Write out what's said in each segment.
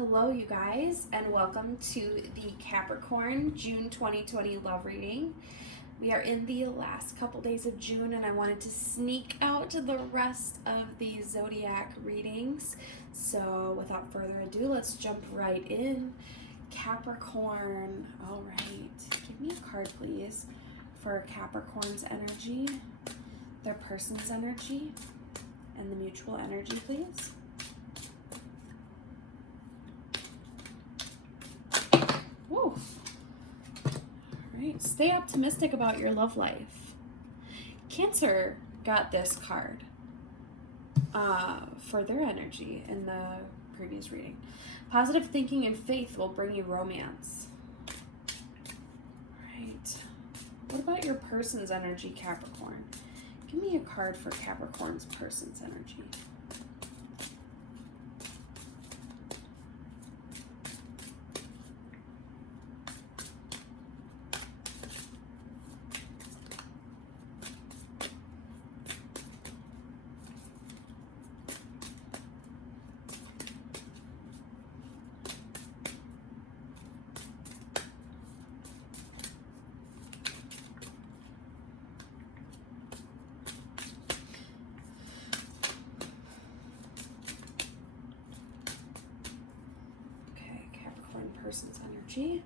Hello, you guys, and welcome to the Capricorn June 2020 love reading. We are in the last couple days of June, and I wanted to sneak out the rest of the zodiac readings. So, without further ado, let's jump right in. Capricorn. All right, give me a card, please, for Capricorn's energy, their person's energy, and the mutual energy, please. Whoa. All right, stay optimistic about your love life. Cancer got this card for their energy in the previous reading. Positive thinking and faith will bring you romance. All right. What about your person's energy, Capricorn? Give me a card for Capricorn's person's energy. Person's energy.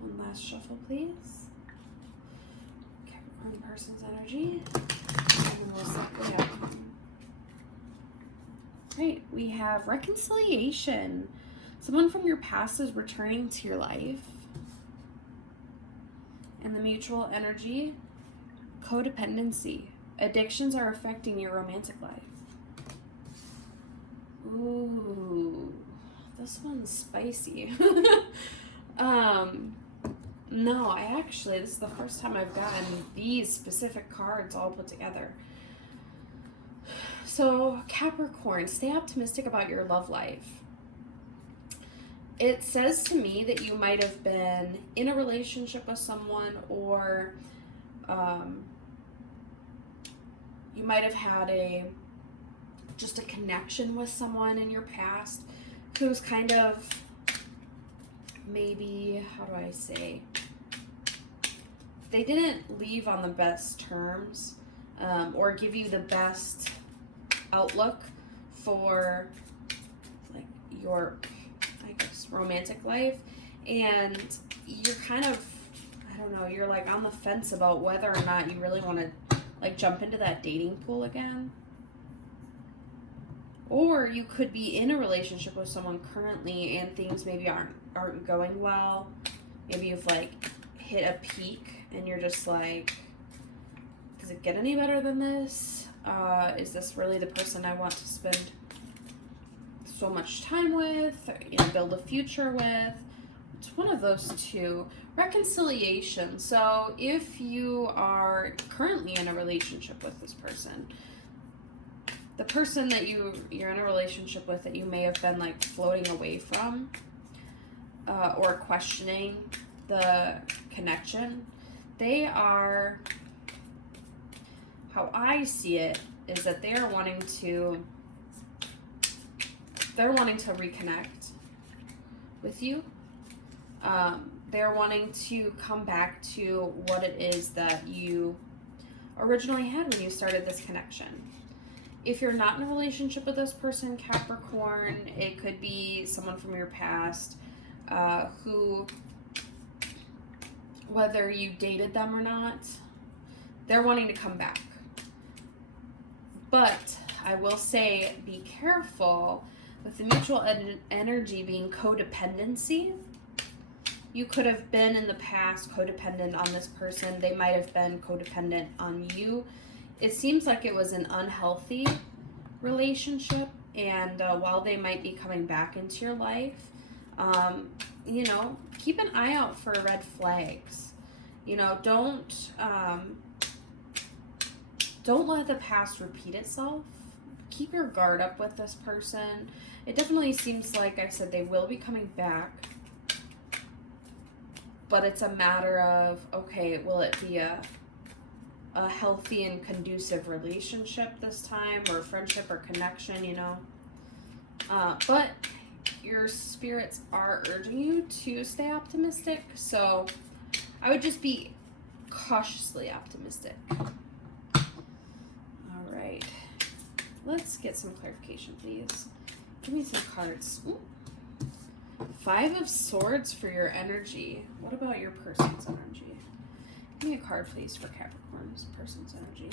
One last shuffle, please. Capricorn person's energy. And then we'll set the outcome. Great. We have reconciliation. Someone from your past is returning to your life. And the mutual energy. Codependency. Addictions are affecting your romantic life. Ooh, this one's spicy. No, this is the first time I've gotten these specific cards all put together. So, Capricorn, stay optimistic about your love life. It says to me that you might have been in a relationship with someone, or you might have had just a connection with someone in your past who's kind of maybe, how do I say, they didn't leave on the best terms, or give you the best outlook for like your, I guess, romantic life, and you're kind of, I don't know, you're like on the fence about whether or not you really want to like jump into that dating pool again. Or you could be in a relationship with someone currently and things maybe aren't going well. Maybe you've like hit a peak and you're just like, does it get any better than this? Is this really the person I want to spend so much time with, build a future with? It's one of those two. Reconciliation. So if you are currently in a relationship with this person, the person that you're in a relationship with that you may have been like floating away from, or questioning the connection, they are, how I see it, is that they are wanting to reconnect with you. They're wanting to come back to what it is that you originally had when you started this connection. If you're not in a relationship with this person, Capricorn, it could be someone from your past who, whether you dated them or not, they're wanting to come back. But I will say, be careful with the mutual energy being codependency. You could have been in the past codependent on this person. They might have been codependent on you. It seems like it was an unhealthy relationship, and while they might be coming back into your life, keep an eye out for red flags. Don't let the past repeat itself. Keep your guard up with this person. It definitely seems like I said they will be coming back. But it's a matter of, okay, will it be a a healthy and conducive relationship this time, or friendship or connection, you know. But your spirits are urging you to stay optimistic, so I would just be cautiously optimistic. All right. Let's get some clarification, please. Give me some cards. Ooh. 5 of Swords for your energy. What about your person's energy? Give me a card, please, for Capricorn's person's energy.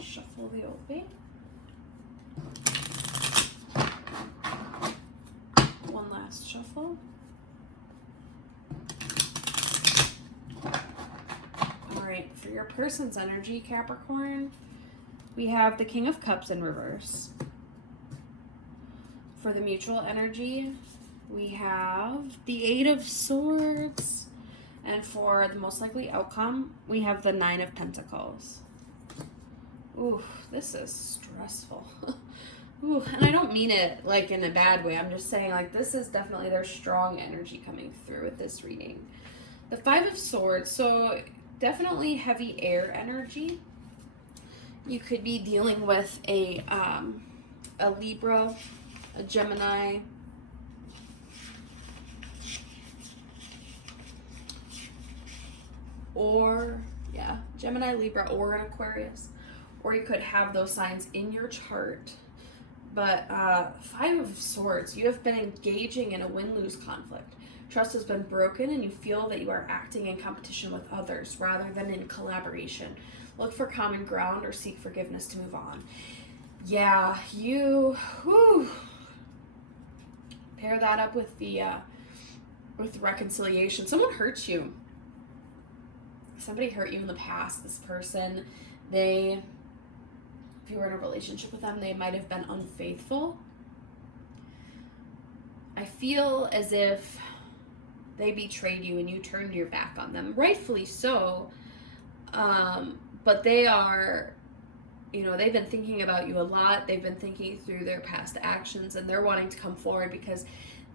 Shuffle the old one last shuffle. All right, for your person's energy, Capricorn, we have the King of Cups in reverse. For the mutual energy, we have the 8 of Swords. And for the most likely outcome, we have the 9 of Pentacles. Ooh, this is stressful. Ooh, and I don't mean it like in a bad way. I'm just saying like this is definitely there's strong energy coming through with this reading. The 5 of Swords, so definitely heavy air energy. You could be dealing with a Libra, a Gemini, or Gemini, Libra, or an Aquarius. Or you could have those signs in your chart. But 5 of Swords, you have been engaging in a win-lose conflict. Trust has been broken and you feel that you are acting in competition with others rather than in collaboration. Look for common ground or seek forgiveness to move on. Yeah, pair that up with the with reconciliation. Someone hurt you. Somebody hurt you in the past. This person, if you were in a relationship with them, they might have been unfaithful. I feel as if they betrayed you and you turned your back on them. Rightfully so. But they are, they've been thinking about you a lot. They've been thinking through their past actions and they're wanting to come forward because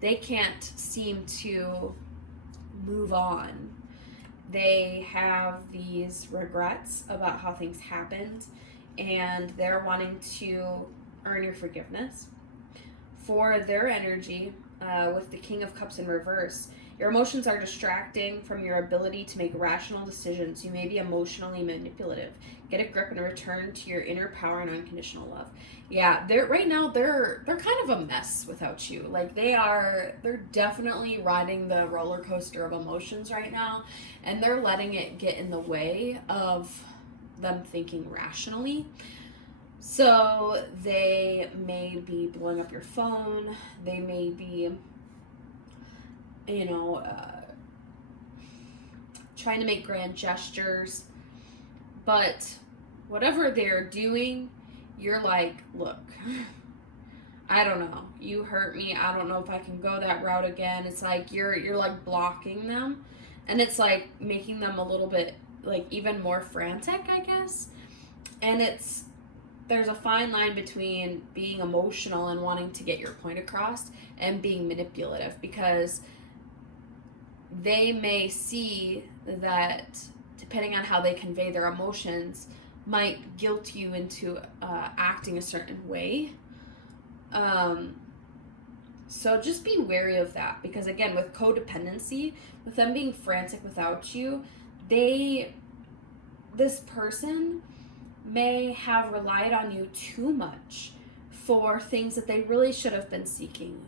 they can't seem to move on. They have these regrets about how things happened and they're wanting to earn your forgiveness. For their energy, with the King of Cups in reverse, your emotions are distracting from your ability to make rational decisions. You may be emotionally manipulative. Get a grip and return to your inner power and unconditional love. Yeah, right now they're kind of a mess without you. Like they're definitely riding the roller coaster of emotions right now, and they're letting it get in the way of them thinking rationally. So they may be blowing up your phone. They may be, trying to make grand gestures. But whatever they're doing, you're like, look, I don't know. You hurt me. I don't know if I can go that route again. It's like you're like blocking them. And it's like making them a little bit like even more frantic, I guess. And there's a fine line between being emotional and wanting to get your point across and being manipulative, because they may see that depending on how they convey their emotions might guilt you into acting a certain way. So just be wary of that, because again, with codependency, with them being frantic without you, this person may have relied on you too much for things that they really should have been seeking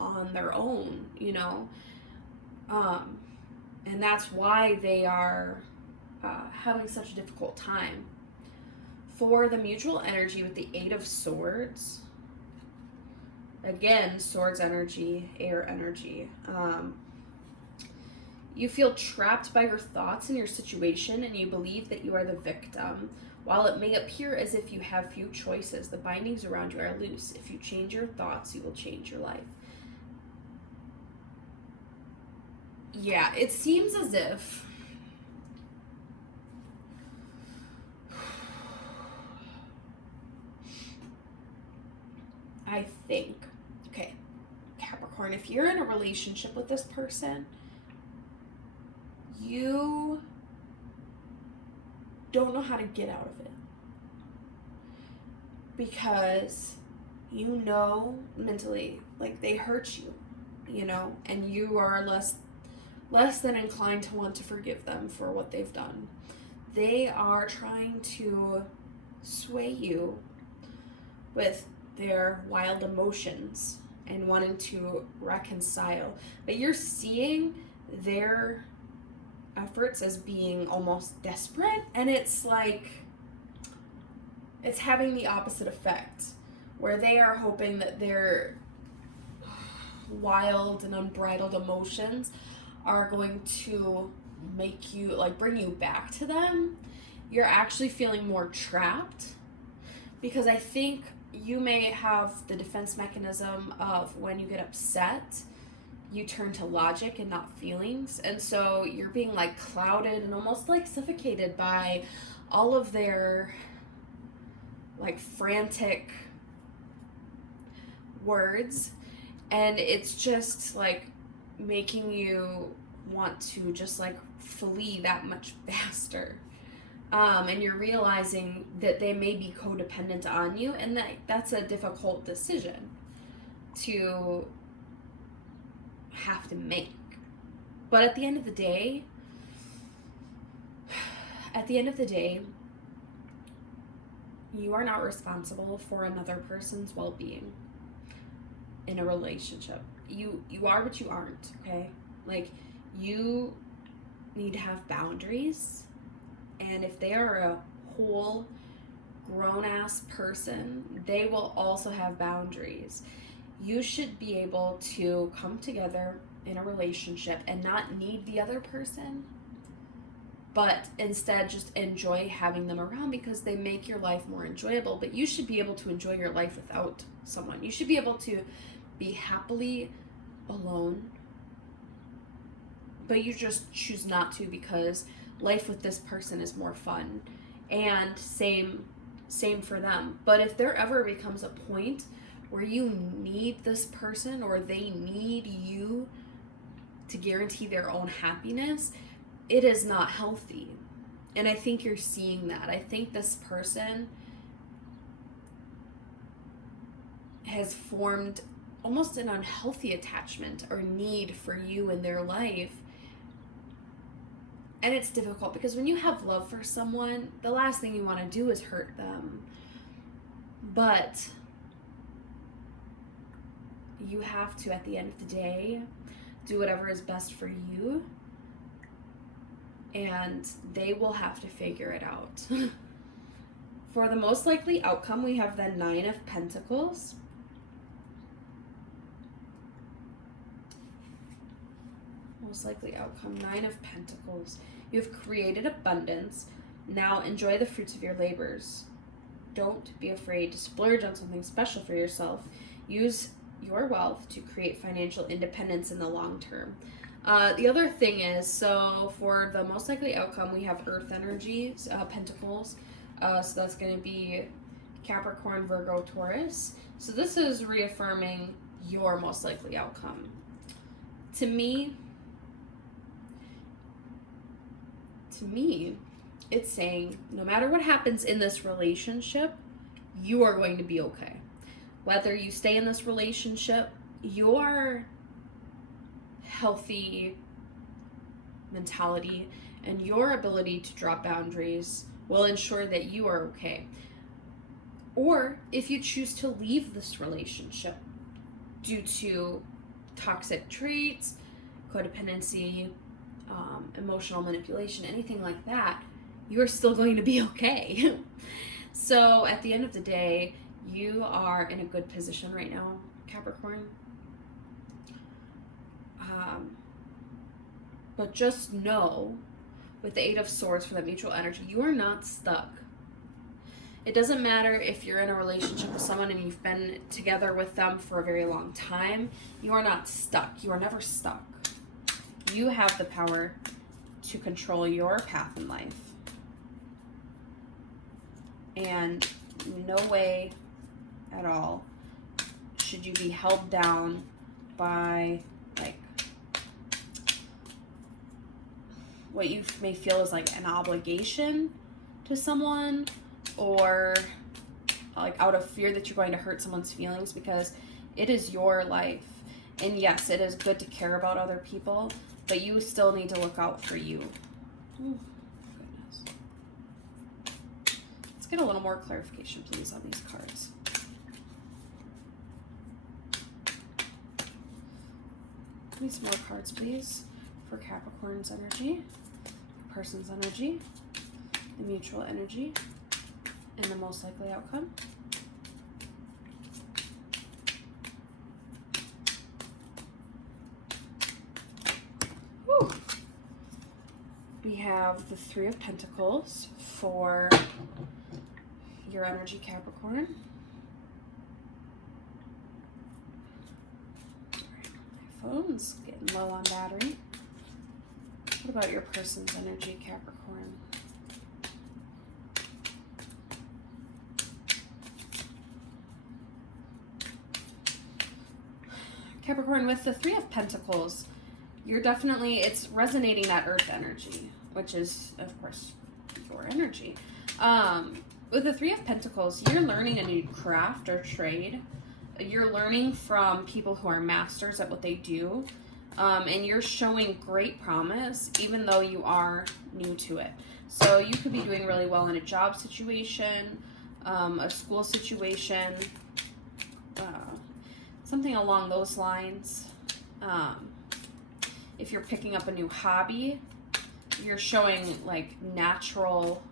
on their own, and that's why they are having such a difficult time. For the mutual energy with the 8 of Swords, again, Swords energy, air energy, You feel trapped by your thoughts and your situation, and you believe that you are the victim. While it may appear as if you have few choices, the bindings around you are loose. If you change your thoughts, you will change your life. Yeah, it seems as if I think, okay, Capricorn, if you're in a relationship with this person, you don't know how to get out of it. Because you know mentally, like, they hurt you, you know, and you are less than inclined to want to forgive them for what they've done. They are trying to sway you with their wild emotions and wanting to reconcile. But you're seeing their efforts as being almost desperate, and it's like it's having the opposite effect, where they are hoping that their wild and unbridled emotions are going to make you, like, bring you back to them. You're actually feeling more trapped, because I think you may have the defense mechanism of when you get upset, you turn to logic and not feelings. And so you're being, like, clouded and almost, like, suffocated by all of their, like, frantic words. And it's just, like, making you want to just, like, flee that much faster. And you're realizing that they may be codependent on you, and that's a difficult decision to have to make. But at the end of the day, you are not responsible for another person's well-being in a relationship. You are, but you aren't, okay? Like, you need to have boundaries. And if they are a whole grown-ass person, they will also have boundaries. You should be able to come together in a relationship and not need the other person, but instead just enjoy having them around because they make your life more enjoyable. But you should be able to enjoy your life without someone. You should be able to be happily alone, but you just choose not to because life with this person is more fun. And same for them. But if there ever becomes a point where you need this person or they need you to guarantee their own happiness, it is not healthy. And I think you're seeing that. I think this person has formed almost an unhealthy attachment or need for you in their life. And it's difficult because when you have love for someone, the last thing you want to do is hurt them. But you have to, at the end of the day, do whatever is best for you. And they will have to figure it out. For the most likely outcome, we have the 9 of Pentacles. Most likely outcome, 9 of Pentacles. You have created abundance. Now enjoy the fruits of your labors. Don't be afraid to splurge on something special for yourself. Use your wealth to create financial independence in the long term. The other thing is, so for the most likely outcome, we have Earth energy, Pentacles. So that's going to be Capricorn, Virgo, Taurus. So this is reaffirming your most likely outcome. To me, it's saying no matter what happens in this relationship, you are going to be okay. Whether you stay in this relationship, your healthy mentality and your ability to drop boundaries will ensure that you are okay. Or if you choose to leave this relationship due to toxic traits, codependency, emotional manipulation, anything like that, you're still going to be okay. So at the end of the day, you are in a good position right now, Capricorn. But just know, with the Eight of Swords for the mutual energy, you are not stuck. It doesn't matter if you're in a relationship with someone and you've been together with them for a very long time. You are not stuck. You are never stuck. You have the power to control your path in life. And no way at all should you be held down by, like, what you may feel is like an obligation to someone, or like out of fear that you're going to hurt someone's feelings, because it is your life. And yes, it is good to care about other people, but you still need to look out for you. Ooh, goodness. Let's get a little more clarification, please, on these cards. Give me some more cards, please, for Capricorn's energy, the person's energy, the mutual energy, and the most likely outcome. Whew. We have the Three of Pentacles for your energy, Capricorn. My phone's getting low on battery. What about your person's energy, Capricorn? Capricorn, with the Three of Pentacles, you're definitely, it's resonating that earth energy, which is, of course, your energy. With the Three of Pentacles, you're learning a new craft or trade. You're learning from people who are masters at what they do, and you're showing great promise, even though you are new to it. So you could be doing really well in a job situation, a school situation, something along those lines. If you're picking up a new hobby, you're showing like natural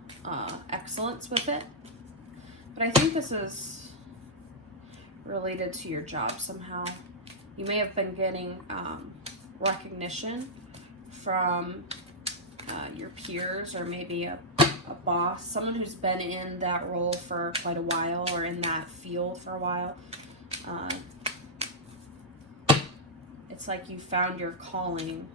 excellence with it. But I think this is related to your job somehow. You may have been getting recognition from your peers, or maybe a boss, someone who's been in that role for quite a while, or in that field for a while. It's like you found your calling.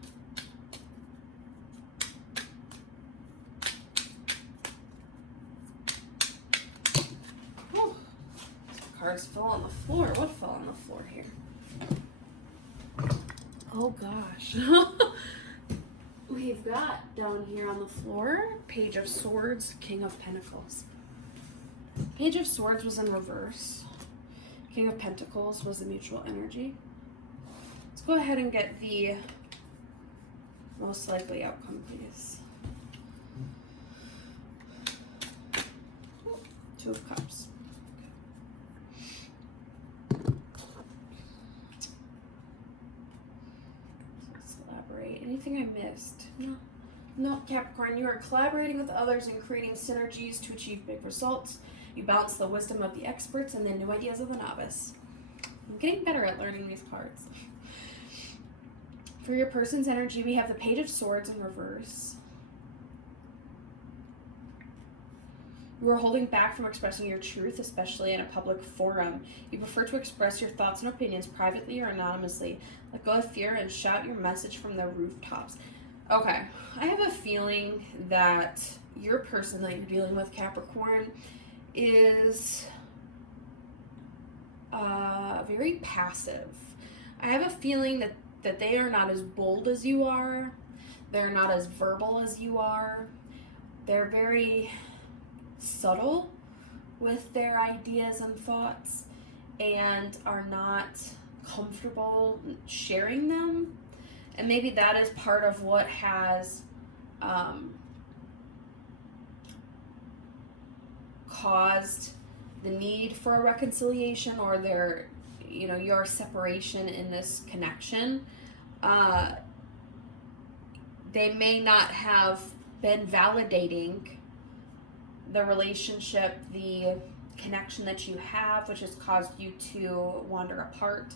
Whew. Cards fell on the floor. What fell on the floor here? Oh gosh. We've got down here on the floor, Page of Swords, King of Pentacles. Page of Swords was in reverse. King of Pentacles was the mutual energy. Let's go ahead and get the most likely outcome, please. Two of Cups. Let's elaborate. Anything I missed? No. No, Capricorn, you are collaborating with others and creating synergies to achieve big results. You balance the wisdom of the experts and the new ideas of the novice. I'm getting better at learning these cards. For your person's energy, we have the Page of Swords in reverse. You are holding back from expressing your truth, especially in a public forum. You prefer to express your thoughts and opinions privately or anonymously. Let go of fear and shout your message from the rooftops. Okay, I have a feeling that your person that you're dealing with, Capricorn, is very passive. I have a feeling that they are not as bold as you are. They're not as verbal as you are. They're very subtle with their ideas and thoughts, and are not comfortable sharing them. And maybe that is part of what has caused the need for a reconciliation, or their, your separation in this connection. They may not have been validating the relationship, the connection that you have, which has caused you to wander apart.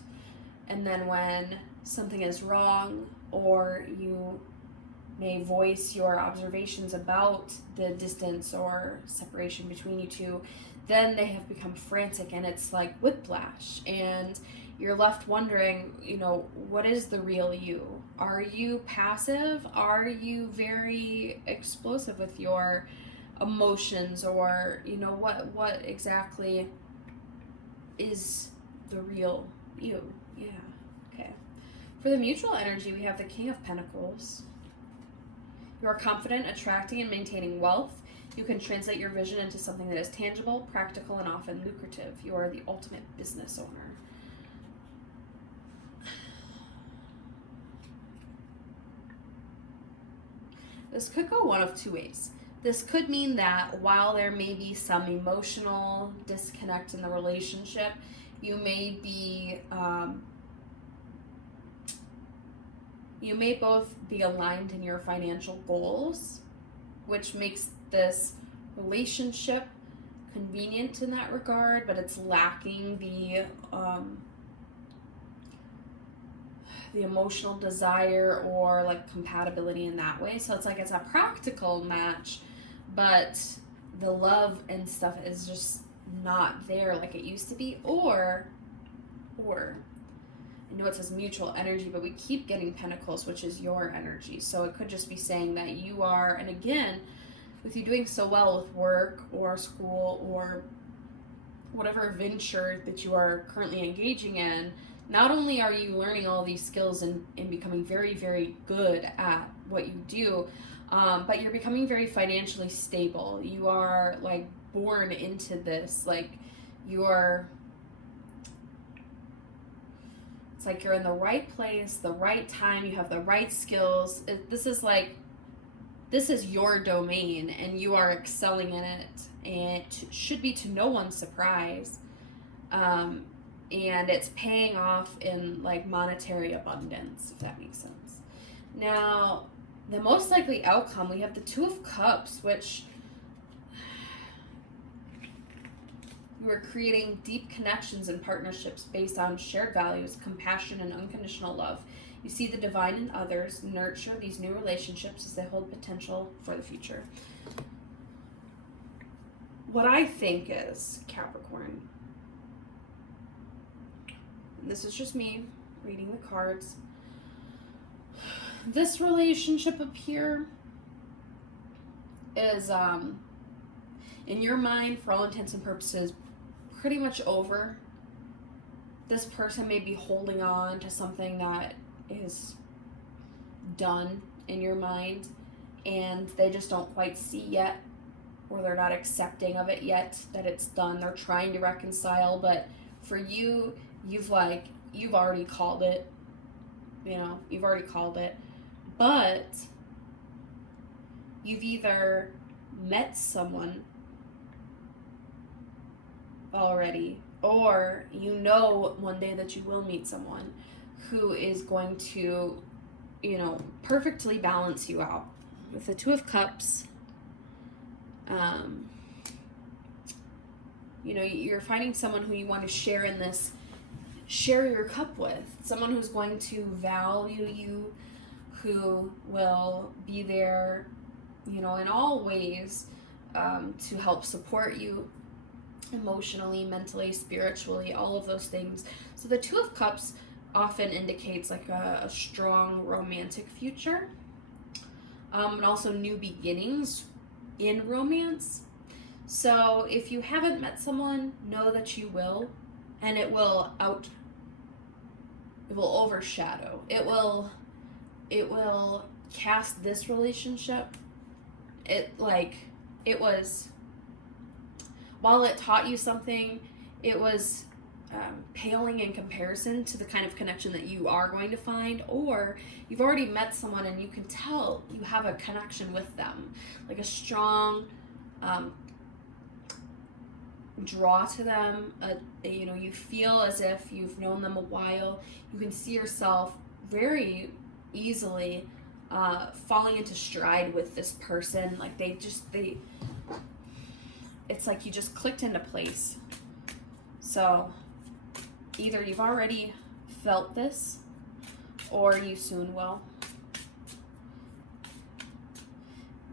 And then when something is wrong, or you may voice your observations about the distance or separation between you two, then they have become frantic, and it's like whiplash, and you're left wondering, you know, what is the real you? Are you passive? Are you very explosive with your emotions? Or, you know, what exactly is the real you? Yeah. Okay. For the mutual energy, we have the King of Pentacles. You are confident, attracting and maintaining wealth. You can translate your vision into something that is tangible, practical, and often lucrative. You are the ultimate business owner. This could go one of two ways. This could mean that while there may be some emotional disconnect in the relationship, you may be, you may both be aligned in your financial goals, which makes this relationship convenient in that regard, but it's lacking the emotional desire or like compatibility in that way. So it's like it's a practical match, but the love and stuff is just not there like it used to be. Or I know it says mutual energy, but we keep getting pentacles, which is your energy. So it could just be saying that you are, and again, with you doing so well with work or school or whatever venture that you are currently engaging in, not only are you learning all these skills and becoming very, very good at what you do, but you're becoming very financially stable. You are like born into this, like you're, it's like you're in the right place, the right time, you have the right skills. This is your domain and you are excelling in it, and it should be to no one's surprise. And it's paying off in like monetary abundance, if that makes sense. Now, the most likely outcome, we have the Two of Cups, which you are creating deep connections and partnerships based on shared values, compassion, and unconditional love. You see the divine in others, nurture these new relationships as they hold potential for the future. What I think is, Capricorn, this is just me reading the cards, this relationship up here is, in your mind, for all intents and purposes, pretty much over. This person may be holding on to something that is done in your mind, and they just don't quite see yet, or they're not accepting of it yet, that it's done. They're trying to reconcile, but for you, you've already called it, you've already called it, but you've either met someone already, or you know one day that you will meet someone who is going to, perfectly balance you out. With the Two of Cups, you're finding someone who you want to share your cup with, someone who's going to value you, who will be there, in all ways, to help support you emotionally, mentally, spiritually, all of those things. So the Two of Cups often indicates like a strong romantic future, and also new beginnings in romance. So if you haven't met someone, know that you will, and it will overshadow. It will cast this relationship. While it taught you something, it was paling in comparison to the kind of connection that you are going to find, or you've already met someone and you can tell you have a connection with them, like a strong draw to them. You feel as if you've known them a while. You can see yourself very easily falling into stride with this person. Like it's like you just clicked into place. So either you've already felt this, or you soon will.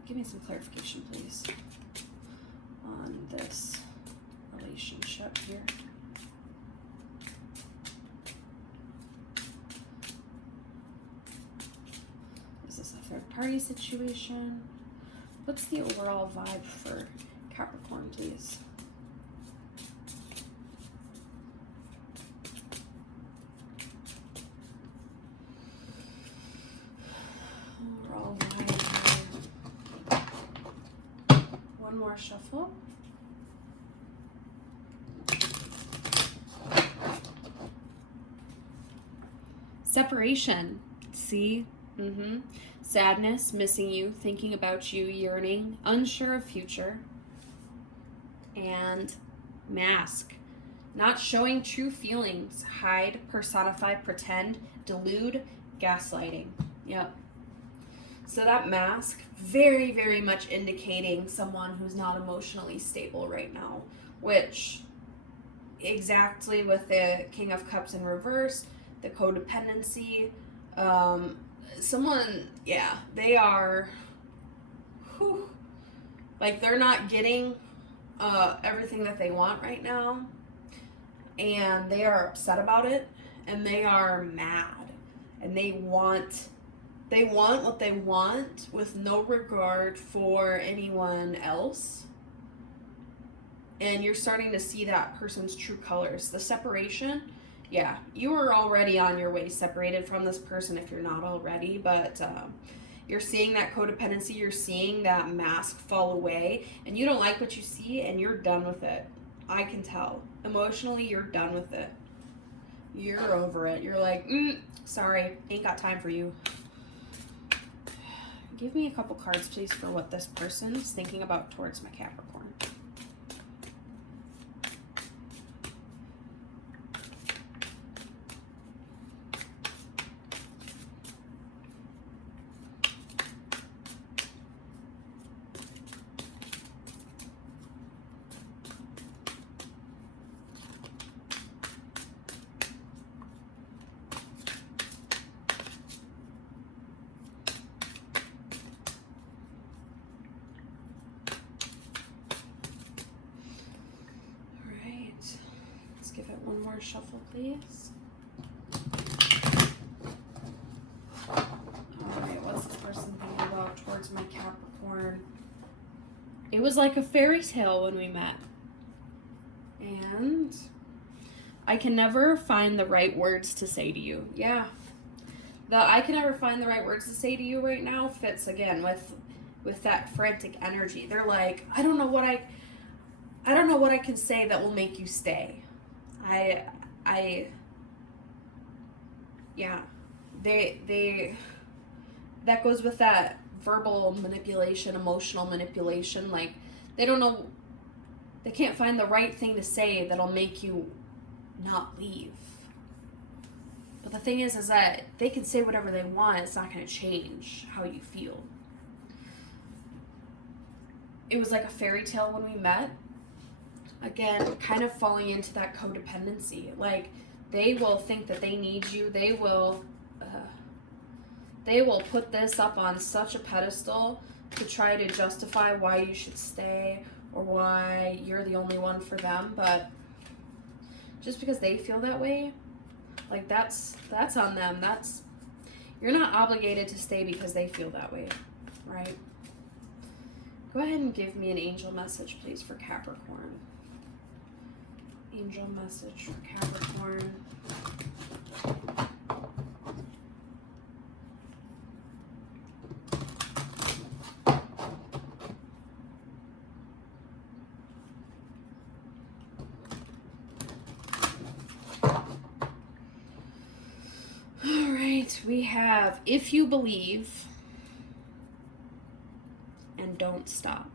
Give me some clarification, please, on this relationship here. Is this a third party situation? What's the overall vibe for Capricorn, please? Overall vibe. One more shuffle. Separation. See? Sadness, missing you, thinking about you, yearning, unsure of future. And mask. Not showing true feelings. Hide, personify, pretend, delude, gaslighting. Yep. So that mask, very, very much indicating someone who's not emotionally stable right now. Which, exactly with the King of Cups in reverse, the codependency, someone, yeah, they are, like they're not getting everything that they want right now, and they are upset about it, and they are mad, and they want what they want with no regard for anyone else. And you're starting to see that person's true colors. The separation, yeah, you are already on your way separated from this person if you're not already, but you're seeing that codependency, you're seeing that mask fall away, and you don't like what you see, and you're done with it. I can tell. Emotionally, you're done with it. You're over it. You're like, sorry, ain't got time for you. Give me a couple cards, please, for what this person is thinking about towards my Capricorn. Give it one more shuffle, please. Alright, what's this person thinking about towards my Capricorn? It was like a fairy tale when we met. And I can never find the right words to say to you. Yeah. The I can never find the right words to say to you right now fits again with that frantic energy. They're like, I don't know what I can say that will make you stay. Yeah, they, that goes with that verbal manipulation, emotional manipulation. Like, they don't know, they can't find the right thing to say that'll make you not leave. But the thing is that they can say whatever they want. It's not going to change how you feel. It was like a fairy tale when we met. Again, kind of falling into that codependency. Like, they will think that they need you. They will put this up on such a pedestal to try to justify why you should stay or why you're the only one for them. But just because they feel that way, like, that's on them. You're not obligated to stay because they feel that way, right? Go ahead and give me an angel message, please, for Capricorn. Angel message for Capricorn. All right, we have if you believe and don't stop.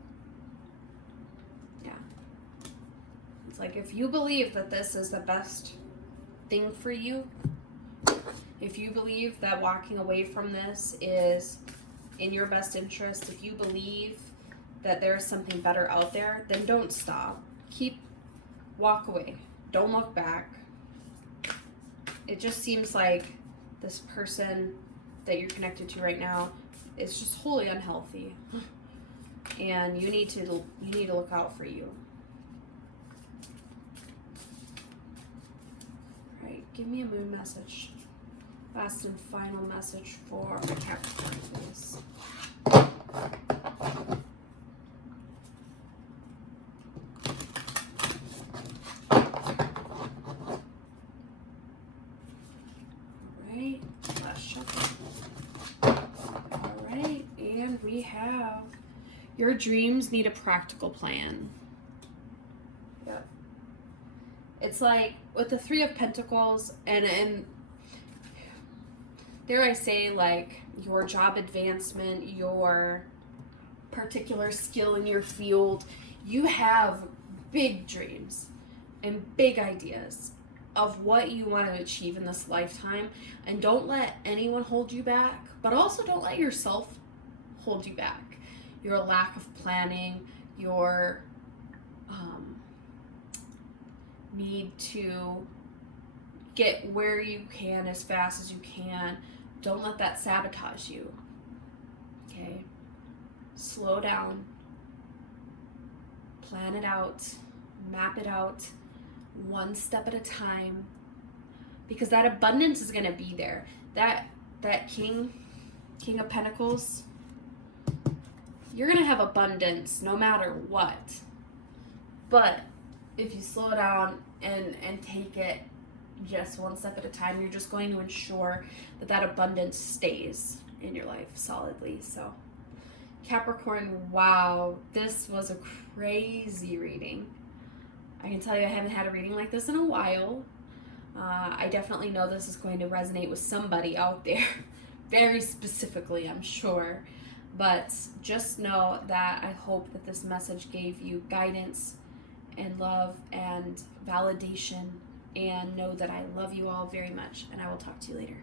Like, if you believe that this is the best thing for you, if you believe that walking away from this is in your best interest, if you believe that there's something better out there, then don't stop. Walk away. Don't look back. It just seems like this person that you're connected to right now is just wholly unhealthy. and you need to look out for you. All right, give me a moon message. Last and final message for Capricorn, please. Alright, and we have your dreams need a practical plan. Yep. It's like with the Three of Pentacles and dare I say, like your job advancement, your particular skill in your field, you have big dreams and big ideas of what you want to achieve in this lifetime, and don't let anyone hold you back, but also don't let yourself hold you back. Your lack of planning, your need to get where you can as fast as you can, don't let that sabotage you. Okay? Slow down, plan it out, map it out, one step at a time, because that abundance is going to be there. That king of Pentacles, you're going to have abundance no matter what. But if you slow down and take it just one step at a time, you're just going to ensure that abundance stays in your life solidly. So Capricorn, wow, this was a crazy reading. I can tell you I haven't had a reading like this in a while. I definitely know this is going to resonate with somebody out there, very specifically, I'm sure. But just know that I hope that this message gave you guidance and love and validation, and know that I love you all very much, and I will talk to you later.